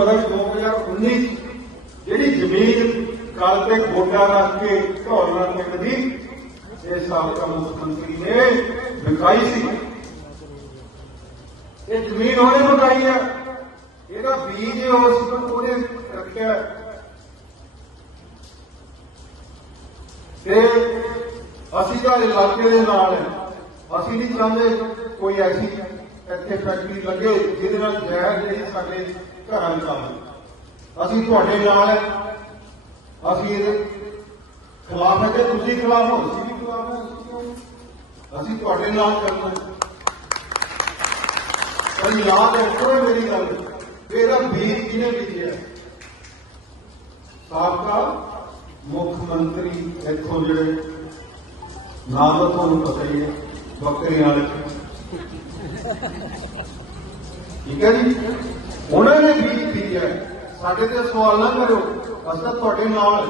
ਵਰष 2019 ਜਿਹੜੀ ਜ਼ਮੀਨ ਕਾਲ ਤੇ ਗੋਡਾ ਰੱਖ ਕੇ ਢੋਲਣਾ ਪਿੰਡ ਦੀ ਇਹ ਸਾਬਕਾ ਮੁੱਖ ਮੰਤਰੀ ਨੇ ਵਿਕਾਈ ਸੀ। ਇਹ ਜ਼ਮੀਨ ਉਹਨੇ ਵਿਕਾਈ ਆ। ਇਹਦਾ ਬੀਜ ਉਸ ਨੂੰ ਉਹਨੇ ਰੱਖਿਆ। ਤੇ ਅਸੀਂ ਤਾਂ ਇਲਾਕੇ ਦੇ ਨਾਲ ਅਸੀਂ ਨਹੀਂ ਚਾਹੁੰਦੇ ਕੋਈ ਐਸੀ ਇੱਥੇ ਫੈਕਟਰੀ ਲੱਗੇ, ਜਿਹਦੇ ਨਾਲ ਜ਼ਹਿਰ ਜਿਹੜੀ ਸਾਡੇ ਘਰਾਂ ਚ ਆਵੇ ਅਸੀਂ ਤੁਹਾਡੇ ਨਾਲ ਹੈ ਅਸੀਂ ਇਹਦੇ ਖਿਲਾਫ ਹੈ ਕਿ ਤੁਸੀਂ ਖਿਲਾਫ ਹੋ ਤੁਸੀਂ ਵੀ ਖਿਲਾਫ ਹਾਂ ਅਸੀਂ ਤੁਹਾਡੇ ਨਾਲ ਕਰਨਾ ਪਰ ਯਾਦ ਰੱਖੋ ਮੇਰੀ ਗੱਲ। ਇਹਦਾ ਬੀਜ ਕਿਹਨੇ ਬੀਜਿਆ? ਸਾਬਕਾ ਮੁੱਖ ਮੰਤਰੀ ਇੱਥੋਂ ਜਿਹੜੇ ਨਾਮ ਤੁਹਾਨੂੰ ਪਤਾ ਹੀ ਹੈ, ਬੱਕਰੀਆਂ ਵਾਲੇ। ਠੀਕ ਹੈ ਜੀ? ਉਹਨਾਂ ਨੇ ਵੀ ਬੀਜਿਆ ਸਾਡੇ ਤੇ ਸਵਾਲ ਨਾ ਕਰੋ ਅਸੀਂ ਤੁਹਾਡੇ ਨਾਲ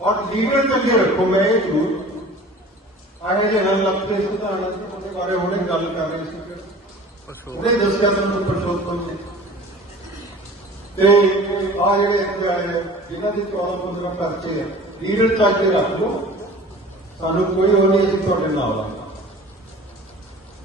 ਔਰ ਲੀਡਰ ਚੰਗੇ ਰੱਖੋ, ਮੈਂ ਇਹ ਜ਼ਰੂਰ। ਆਏ ਜਿਹੇ ਹਨ ਲੱਭਦੇ ਸੁਧਾਰਨ ਉਹਦੇ ਬਾਰੇ ਹੁਣੇ ਗੱਲ ਕਰ ਰਹੇ ਸੀ। ਉਹਨੇ ਦੱਸਿਆ ਤੁਹਾਨੂੰ ਪਰਸ਼ੋਤਮ ਨੇ ਤੇ ਆ ਜਿਹੜੇ ਇੱਥੇ ਆਏ ਨੇ, ਜਿਨ੍ਹਾਂ ਦੀ 14 15 ਪਰਚੇ ਆ, ਲੀਡਰ ਚੱਜ ਕੇ ਰੱਖ। ਸਾਨੂੰ ਕੋਈ ਉਹ ਨਹੀਂ, ਅਸੀਂ ਤੁਹਾਡੇ ਨਾਲ ਆ